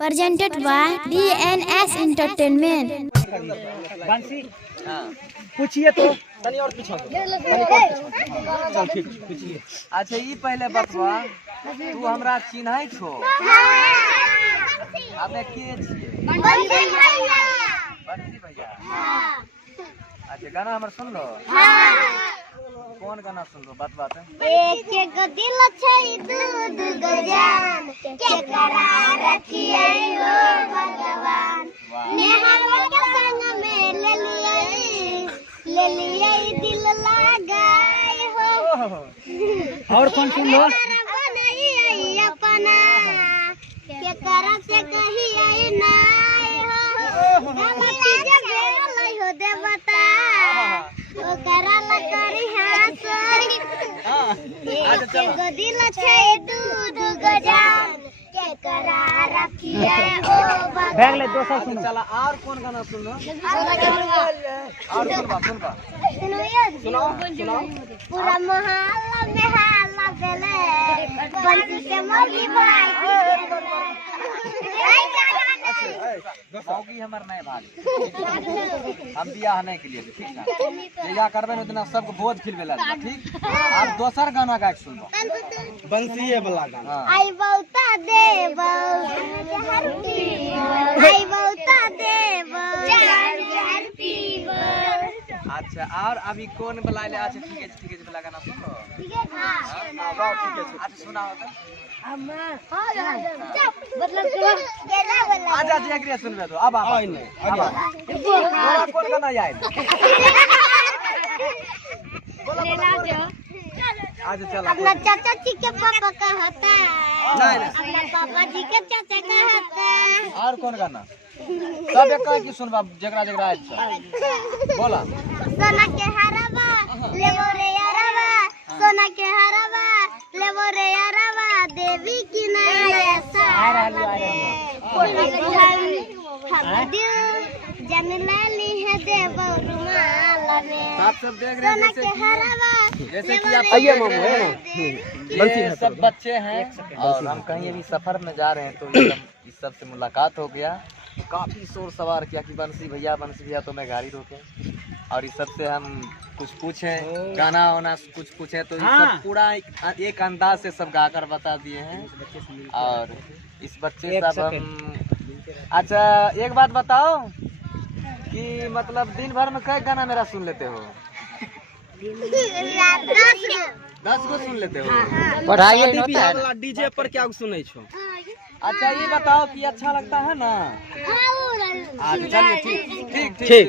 presented by DNS Entertainment। बंसी पूछिए तो तनी और पीछा चल ठीक पूछिए। अच्छा ये पहले बतवा तू हमरा चिन्है छो? हमें के छिए? बंसी भैया। अच्छा गाना हमर सुन लो। कौन गाना सुन लो बतवा तो। एक गो दिल छै दू दू गो जान के करार रखिए हो भगवान नेहवा के संग में ले लिए दिल लगाए हो। और कौन सुन लो? अपना के करा से कहिए नाय हो गलती जे भेल हो देवता ओ करा ल करी हाथ एक गो दिल छै दू दू गो जान के करा रखिए ओ बैग ले दोसर सुनो। चला और कौन गाना सुन लो? और सुन बा सुनो पूरा मोहल्ला में हल्ला बेले बंसी के मोगी भाई मौगी हमर नहीं भाग हम बियाह नहीं के लिए ठीक ना जया करबे न उतना सबको भोज खिलबे ला ठीक। अब दोसर गाना गा के सुनबो बंसीए वाला गाना। आई बहुता देव आई बहुता देव जार पीव। अच्छा और अभी कौन बुलाइले? अच्छा ठीक है वाला गाना सुन लो। ठीक है हां गाओ ठीक है। अच्छा सुनाओ तो मतलब केला बोला आजा जी एकरे सुनबे तो अब नहीं अब कौन गाना याद? अच्छा चलो अपना चाचा जी के पापा का होता है नहीं अपना पापा जी के चाचा का होता है। और कौन गाना सब एक की सुनबा जगरा जगरा अच्छा बोला। सोना के हरवा लेवो रे यारवा सोना के हरवा लेवो रे यारवा देवी की नया सारा दिल जन लाली है देव रुमाल में आप सब देख रहे सोना हैं के हरवा जैसे कि आप आइए मामू है ना ये सब बच्चे हैं और हम कहीं भी सफर में जा रहे हैं तो इस सब से मुलाकात हो गया। काफी शोर सवार किया कि बंसी भैया तो मैं गाड़ी रोके और इस सब से हम कुछ पूछे गाना वाना कुछ पूछे तो ये सब पूरा एक अंदाज से सब गाकर बता दिए हैं। और इस बच्चे सब हम अच्छा एक बात बताओ कि मतलब दिन भर में कई गाना मेरा सुन लेते हो? 10 को सुन लेते हो? पढ़ाई वाला डीजे पर क्या सुनै छो? अच्छा ये बताओ कि अच्छा लगता है ना? हाँ चलिए ठीक।